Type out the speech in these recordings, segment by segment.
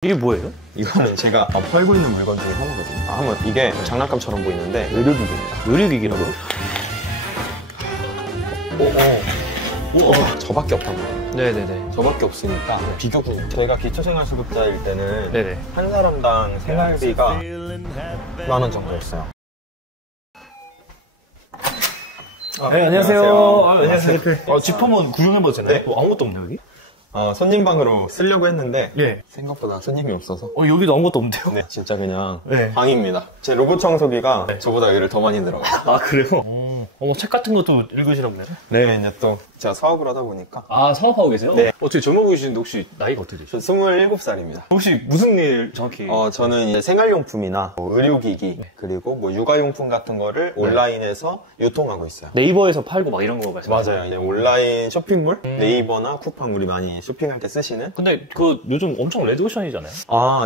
이게 뭐예요? 이거는 제가 팔고 있는 물건 중에 하나거든요. 한번 이게 장난감처럼 보이는데 의료기기입니다. 의료기기라고? 저밖에 없단 말이에요. 네네네. 저밖에 없으니까 비교군요. 저희가 기초생활수급자일 때는 네네. 한 사람당 생활비가 10,000원 정도였어요. 네, 안녕하세요. 안녕하세요. 집 한번 구경해봐도 되나요? 네. 아무것도 없네요, 여기? 손님 방으로 쓰려고 했는데 네. 생각보다 손님이 없어서 여기도 아무것도 없는데요? 네, 진짜 그냥 네. 방입니다. 제 로봇 청소기가 저보다 일을 더 많이 들어가요. 아, 그래요? 책 같은 것도 읽으시나 보네요? 네, 이제 또 제가 사업을 하다 보니까. 아, 사업하고 계세요? 네. 어떻게 젊어 보이시는데 혹시 나이가 어떻게 되시죠? 저 27살입니다. 혹시 무슨 일 정확히? 저는 이제 생활용품이나 의료기기, 그리고 육아용품 같은 거를 온라인에서 유통하고 있어요. 네이버에서 팔고 막 이런 거 말씀하세요? 맞아요. 이제 온라인 쇼핑몰, 네이버나 쿠팡 우리 많이 쇼핑할 때 쓰시는. 근데 요즘 엄청 레드오션이잖아요?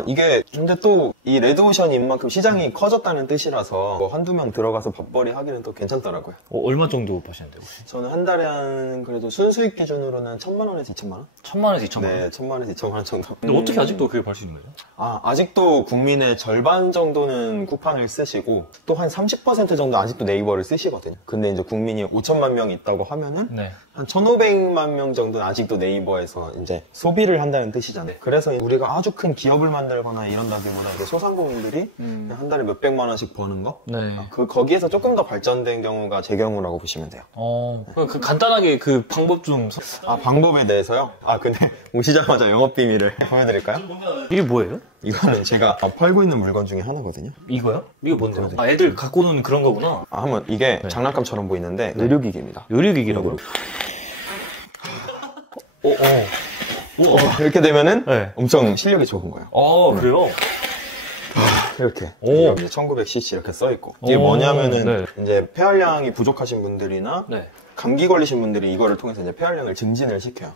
이게 근데 또 이 레드오션인 만큼 시장이 커졌다는 뜻이라서 뭐 한두 명 들어가서 밥벌이 하기는 또 괜찮더라고요. 얼마 정도 파시는데 혹시? 저는 한 달에 한 그래도 순수익 기준으로는 1,000만원에서 2,000만원? 1,000만원에서 2,000만원? 네, 1,000만원에서 2,000만원 정도. 근데 어떻게 아직도 그게 팔 수 있는 거죠? 아직도 국민의 절반 정도는 쿠팡을 쓰시고 또 한 30% 정도 아직도 네이버를 쓰시거든요. 근데 이제 국민이 5천만 명 있다고 하면은 네. 한 1,500만 명 정도는 아직도 네이버에서 이제 소비를 한다는 뜻이잖아요. 그래서 우리가 아주 큰 기업을 만들거나 이런다기보다 이제 소상공인들이 한 달에 몇백만 원씩 버는 거? 네. 거기에서 조금 더 발전된 경우가 제 경우라고 보시면 돼요. 간단하게 그 방법 좀. 방법에 대해서요? 근데 오시자마자 영업 비밀을 보여드릴까요? 이게 뭐예요? 이거는 제가 팔고 있는 물건 중에 하나거든요. 이거요? 이거 뭔데요? 애들 갖고 노는 그런 거구나. 한번 이게 장난감처럼 보이는데 의료기기입니다. 의료기기라고요? 이렇게 되면은 네. 엄청 실력이 좋은 거예요. 그래요? 이렇게 1900cc 이렇게 써있고 이게 뭐냐면은 이제 폐활량이 부족하신 분들이나 네. 감기 걸리신 분들이 이거를 통해서 이제 폐활량을 증진을 시켜요.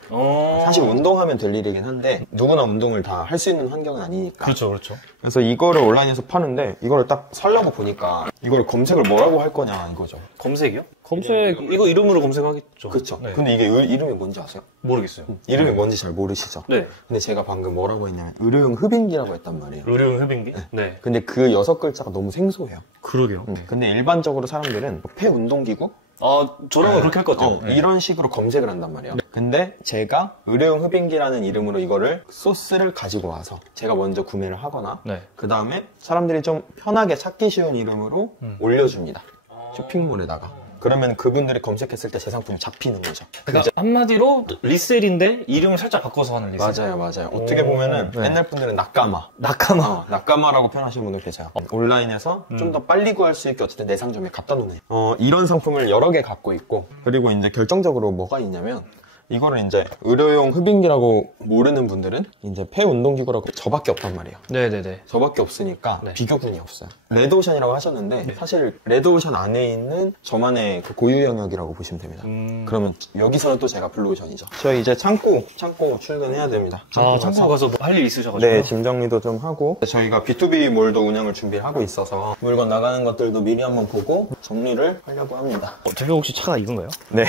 사실 운동하면 될 일이긴 한데 누구나 운동을 다 할 수 있는 환경은 아니니까. 그렇죠. 그래서 이거를 온라인에서 파는데 이거를 딱 사려고 보니까 이거를 검색을 뭐라고 할 거냐 이거죠. 검색이요? 이거 이름으로 검색하겠죠. 그렇죠. 네. 근데 이게 이름이 뭔지 아세요? 모르겠어요. 이름이 뭔지 잘 모르시죠? 네. 근데 제가 방금 뭐라고 했냐면 의료용 흡인기라고 했단 말이에요. 의료용 흡인기? 네. 근데 그 6글자가 너무 생소해요. 그러게요. 근데 일반적으로 사람들은 폐운동기구? 저랑 그렇게 할 것 같아요. 이런 식으로 검색을 한단 말이에요. 근데 제가 의료용 흡인기라는 이름으로 이거를 소스를 가지고 와서 제가 먼저 구매를 하거나 그 다음에 사람들이 좀 편하게 찾기 쉬운 이름으로 올려줍니다. 쇼핑몰에다가. 그러면 그분들이 검색했을 때 제 상품이 잡히는 거죠. 그러니까 한마디로 리셀인데 이름을 살짝 바꿔서 하는 리셀. 맞아요. 어떻게 보면은 옛날 분들은 낙가마라고 표현하시는 분들 계세요. 온라인에서 좀 더 빨리 구할 수 있게 어쨌든 내 상점에 갖다 놓는. 이런 상품을 여러 개 갖고 있고 그리고 이제 결정적으로 뭐가 있냐면 이거를 이제 의료용 흡인기라고 모르는 분들은 이제 폐운동기구라고 저밖에 없단 말이에요. 네네네. 저밖에 없으니까 비교군이 없어요. 레드오션이라고 하셨는데 사실 레드오션 안에 있는 저만의 그 고유 영역이라고 보시면 됩니다. 그러면 여기서는 또 제가 블루오션이죠. 저희 이제 창고 출근해야 됩니다. 창고 가서 뭐 할 일 있으셔가지고. 네, 짐 정리도 좀 하고 저희가 B2B 몰도 운영을 준비를 하고 있어서 물건 나가는 것들도 미리 한번 보고 정리를 하려고 합니다. 저게 혹시 차가 이건가요? 네.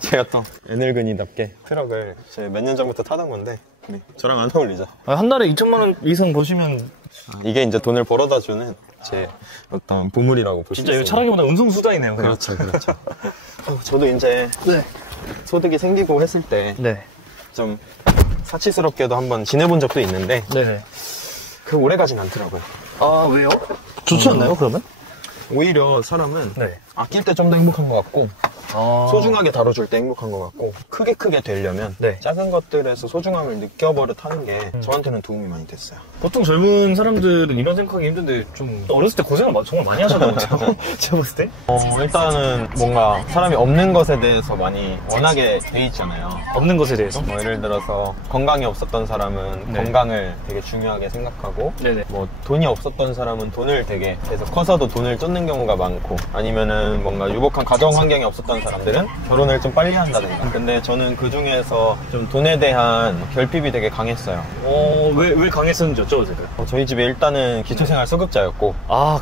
제가 또 애늙은이답게 트럭을 몇 년 전부터 타던 건데 저랑 안 어울리죠. 한 달에 2,000만 원 이상 버시면 이게 이제 돈을 벌어다 주는 제 어떤 보물이라고 볼 수 있어요. 진짜 이거 차라기보다 운송수단이네요. 그렇죠. 저도 이제 소득이 생기고 했을 때 좀 사치스럽게도 한번 지내본 적도 있는데 그 오래 가진 않더라고요. 왜요? 좋지 않나요 그러면? 오히려 사람은 아낄 때 좀 더 행복한 것 같고 소중하게 다뤄줄 때 행복한 것 같고 크게 되려면 작은 것들에서 소중함을 느껴버릇하는 게 저한테는 도움이 많이 됐어요. 보통 젊은 사람들은 이런 생각하기 힘든데 좀 어렸을 때 고생을 정말 많이 하셨나 보네요. 제가 봤을 때. 일단은 뭔가 사람이 없는 것에 대해서 많이 원하게 돼 있잖아요. 없는 것에 대해서? 예를 들어서 건강이 없었던 사람은 건강을 되게 중요하게 생각하고 뭐 돈이 없었던 사람은 돈을 되게 그래서 커서도 돈을 쫓는 경우가 많고 아니면은 뭔가 유복한 가정 환경이 없었던 사람들은 결혼을 좀 빨리 한다든가. 근데 저는 그 중에서 좀 돈에 대한 결핍이 되게 강했어요. 왜 강했었는지 여쭤봐도 될까요? 저희 집에 일단은 기초생활 수급자였고.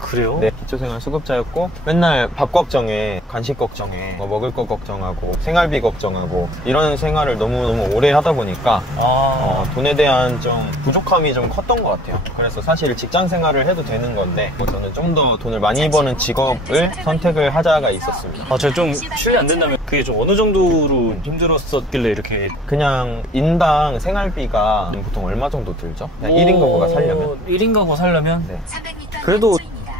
그래요? 네, 기초생활 수급자였고 맨날 밥 걱정에 간식 걱정에 뭐 먹을 거 걱정하고 생활비 걱정하고 이런 생활을 너무너무 오래 하다 보니까 돈에 대한 좀 부족함이 좀 컸던 것 같아요. 그래서 사실 직장 생활을 해도 되는 건데 뭐 저는 좀 더 돈을 많이 버는 직업을 선택을 하자가 있었습니다. 제가 좀 실례 안 된다면 그게 좀 어느 정도로 힘들었었길래 이렇게 그냥 인당 생활비가 보통 얼마 정도 들죠? 그냥 1인 가구가 살려면? 1인 가구 살려면? 네. 그래도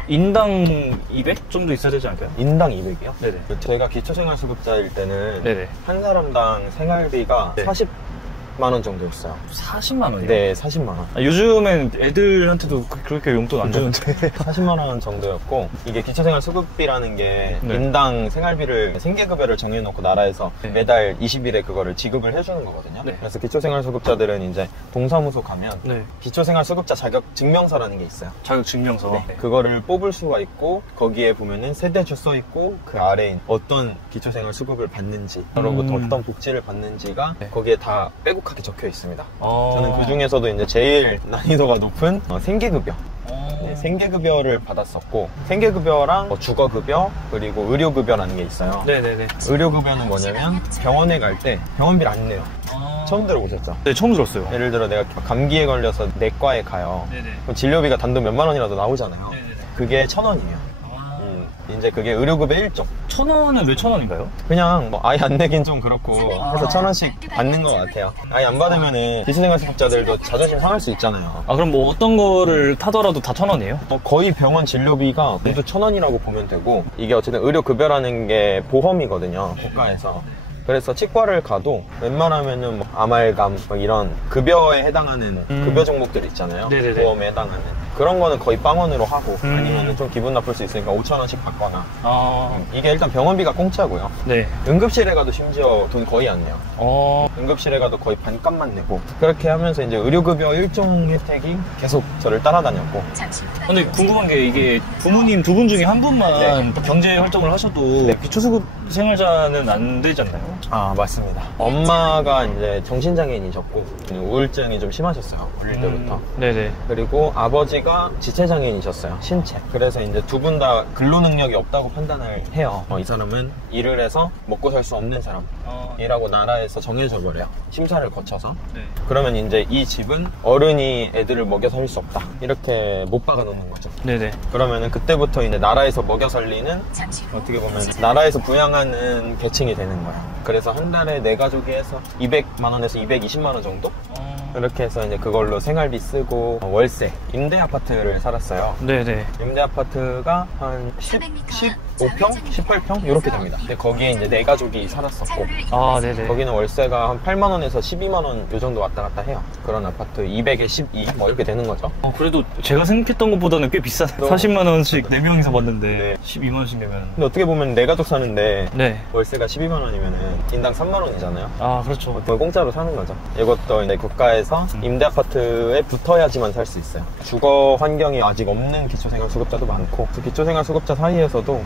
인당 200 정도 있어야 되지 않을까요? 인당 200이요? 네네. 제가 기초생활수급자일 때는 네네. 한 사람당 생활비가 네. 40만 원 정도였어요. 40만 원이요? 네, 40만 원. 요즘엔 애들한테도 그렇게 용돈 안 주는데. 40만 원 정도였고, 이게 기초생활수급비라는 게 네. 인당 생활비를 생계급여를 정해놓고 나라에서 네. 매달 20일에 그거를 지급을 해주는 거거든요. 네. 그래서 기초생활수급자들은 이제 동사무소 가면 네. 기초생활수급자 자격 증명서라는 게 있어요. 자격 증명서. 네. 그거를 뽑을 수가 있고 거기에 보면은 세대주 써 있고 그 아래에 어떤 기초생활 수급을 받는지 그리고 어떤 복지를 받는지가 네. 거기에 다 빼곡하게 적혀 있습니다. 저는 그 그 중에서도 이제 제일 난이도가 높은 생계급여. 네, 생계급여를 받았었고 생계급여랑 뭐 주거급여 그리고 의료급여라는 게 있어요. 네네네. 의료급여는 뭐냐면 병원에 갈 때 병원비를 안 내요. 처음 들어보셨죠? 네, 처음 들었어요. 예를 들어 내가 감기에 걸려서 내과에 가요. 네네. 그럼 진료비가 단돈 몇만 원이라도 나오잖아요. 네네네. 그게 1,000원이에요. 이제 그게 의료급여 1종. 1,000원은 왜 1,000원인가요? 그냥 뭐 아예 안 내긴 좀 그렇고 해서 1,000원씩 받는 것 같아요. 아예 안 받으면은 기초생활수급자들도 자존심 상할 수 있잖아요. 그럼 뭐 어떤 거를 타더라도 다 1,000원이에요? 거의 병원 진료비가 모두 1,000원이라고 보면 되고 이게 어쨌든 의료급여라는 게 보험이거든요. 국가에서. 그래서 치과를 가도 웬만하면은 뭐 아말감 뭐 이런 급여에 해당하는 급여 종목들 있잖아요. 네네네. 보험에 해당하는 그런 거는 거의 빵원으로 하고 아니면 좀 기분 나쁠 수 있으니까 5,000원씩 받거나 이게 일단 병원비가 공짜고요. 네. 응급실에 가도 심지어 돈 거의 안 내요. 응급실에 가도 거의 반값만 내고 그렇게 하면서 이제 의료급여 일종 혜택이 계속 저를 따라다녔고. 근데 궁금한 게 이게 부모님 두 분 중에 한 분만 경제 활동을 하셔도 기초수급 생활자는 안 되잖아요. 맞습니다. 엄마가 이제 정신장애인이셨고 우울증이 좀 심하셨어요. 어릴 때부터. 네네. 그리고 아버지가 지체장애인이셨어요. 신체. 그래서 이제 두 분 다 근로 능력이 없다고 판단을 해요. 이 사람은 일을 해서 먹고 살 수 없는 사람이라고 나라에서 정해져 버려요. 심사를 거쳐서. 네. 그러면 이제 이 집은 어른이 애들을 먹여 살릴 수 없다. 이렇게 못 박아 놓는 거죠. 네네. 그러면은 그때부터 이제 나라에서 먹여 살리는 어떻게 보면 나라에서 부양하는 계층이 되는 거예요. 그래서 한 달에 네 가족이 해서 200만 원에서 220만 원 정도? 이렇게 해서 이제 그걸로 생활비 쓰고 월세, 임대 아파트를 살았어요. 네네. 임대 아파트가 한 15평? 18평? 이렇게 됩니다. 근데 거기에 이제 네 가족이 살았었고 네네. 거기는 월세가 한 8만 원에서 12만 원 요 정도 왔다 갔다 해요. 그런 아파트 200에 12 뭐 이렇게 되는 거죠. 그래도 제가 생각했던 것보다는 꽤 비싸네. 40만 원씩 4명이서 받는데 네. 12만 원씩 내면. 근데 어떻게 보면 네 가족 사는데 네. 월세가 12만 원이면은 인당 3만 원이잖아요. 그렇죠. 거의 공짜로 사는 거죠. 이것도 이제 국가에서 임대 아파트에 붙어야지만 살 수 있어요. 주거 환경이 아직 없는 기초생활수급자도 많고 그 기초생활수급자 사이에서도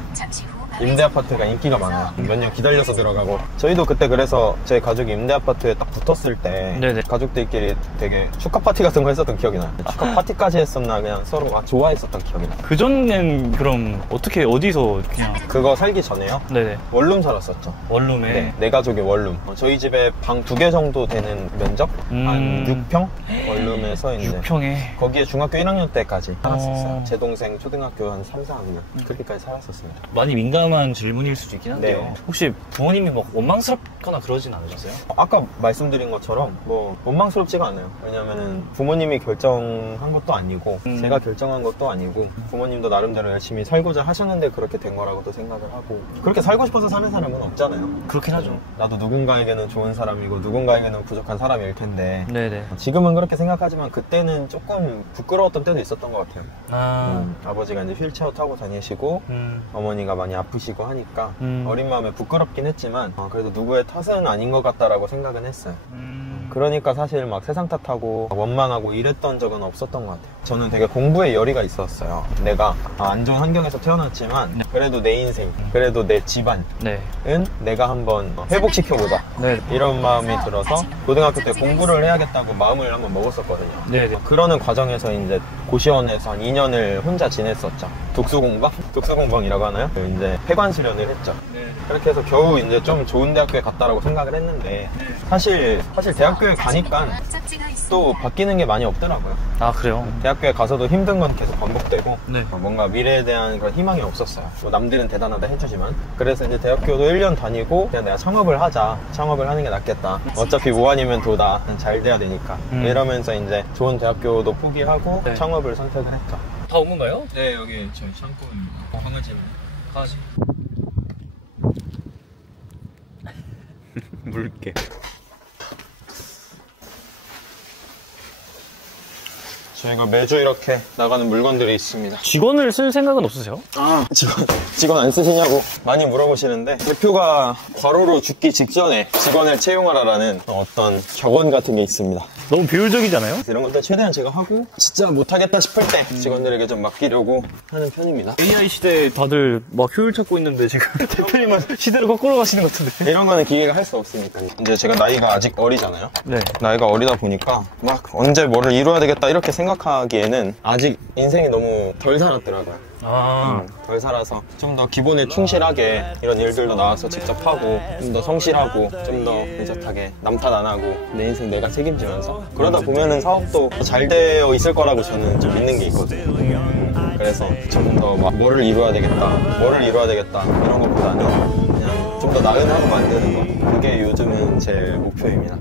임대 아파트가 인기가 많아요. 몇 년 기다려서 들어가고 저희도 그때 그래서 제 가족이 임대 아파트에 딱 붙었을 때 네네. 가족들끼리 되게 축하 파티 같은 거 했었던 기억이 나요. 축하 파티까지 했었나 그냥 서로 좋아했었던 기억이 나요. 그전엔 그럼 어디서 그냥. 그거 살기 전에요? 네네. 원룸 살았었죠. 원룸에. 네, 내 가족이 원룸. 저희 집에 방 2개 정도 되는 면적? 한 6평? 원룸에서 이제 6평에. 거기에 중학교 1학년 때까지 살았었어요. 제 동생 초등학교 한 3, 4학년 그렇게까지 살았었습니다. 많이 민감한 질문일 수도 있긴 한데요. 네. 혹시 부모님이 뭐 원망스럽거나 그러진 않으셨어요? 아까 말씀드린 것처럼 뭐 원망스럽지가 않아요. 왜냐면은 부모님이 결정한 것도 아니고 제가 결정한 것도 아니고 부모님도 나름대로 열심히 살고자 하셨는데 그렇게 된 거라고도 생각을 하고 그렇게 살고 싶어서 사는 사람은 없잖아요. 그렇긴 하죠. 나도 누군가에게는 좋은 사람이고 누군가에게는 부족한 사람일 텐데 네네. 지금은 그렇게 생각하지만 그때는 조금 부끄러웠던 때도 있었던 것 같아요. 아버지가 이제 휠체어 타고 다니시고 어머니가 많이 아프시고 하니까 어린 마음에 부끄럽긴 했지만 그래도 누구의 탓은 아닌 것 같다라고 생각은 했어요. 그러니까 사실 막 세상 탓하고 원망하고 이랬던 적은 없었던 것 같아요. 저는 되게 공부에 열의가 있었어요. 내가 안 좋은 환경에서 태어났지만 그래도 내 인생, 그래도 내 집안은 네. 내가 한번 회복시켜보자. 네. 이런 마음이 들어서 고등학교 때 공부를 해야겠다고 마음을 한번 먹었었거든요. 네. 그러는 과정에서 이제 고시원에서 한 2년을 혼자 지냈었죠. 독수공방? 독수공방이라고 하나요? 이제 폐관 수련을 했죠. 네. 그렇게 해서 겨우 이제 좀 좋은 대학교에 갔다라고 생각을 했는데 사실 대학교에 가니까 또 바뀌는 게 많이 없더라고요. 아, 그래요? 대학교에 가서도 힘든 건 계속 반복되고 네. 뭔가 미래에 대한 그런 희망이 없었어요. 뭐 남들은 대단하다 해주지만 그래서 이제 대학교도 1년 다니고 그냥 내가 창업을 하자. 창업을 하는 게 낫겠다. 어차피 뭐 아니면 도다. 잘 돼야 되니까. 이러면서 이제 좋은 대학교도 포기하고 네. 창업을 선택을 했죠. 다 온 건가요? 네, 여기 저희 창고입니다. 강아지는 강아지. 물개. 저희가 매주 이렇게 나가는 물건들이 있습니다. 직원을 쓸 생각은 없으세요? 직원 안 쓰시냐고 많이 물어보시는데 대표가 과로로 죽기 직전에 직원을 채용하라라는 어떤 격언 같은 게 있습니다. 너무 비효율적이잖아요? 이런 것들 최대한 제가 하고 진짜 못하겠다 싶을 때 직원들에게 좀 맡기려고 하는 편입니다. AI 시대에 다들 막 효율 찾고 있는데 지금 대표님은 시대를 거꾸로 가시는 것 같은데. 이런 거는 기계가 할 수 없으니까. 이제 제가 나이가 아직 어리잖아요. 네. 나이가 어리다 보니까 막 언제 뭐를 이루어야 되겠다 이렇게 생각하기에는 아직 인생이 너무 덜 살았더라고요. 덜 살아서 좀 더 기본에 충실하게 이런 일들도 나와서 직접 하고 좀 더 성실하고 좀 더 의젓하게 남 탓 안 하고 내 인생 내가 책임지면서 그러다 보면은 사업도 잘 되어 있을 거라고 저는 좀 믿는 게 있거든요. 그래서 조금 더 막 뭐를 이루어야 되겠다 이런 것보다는 그냥 좀 더 나은 하루 만드는 거 그게 요즘은 제 목표입니다.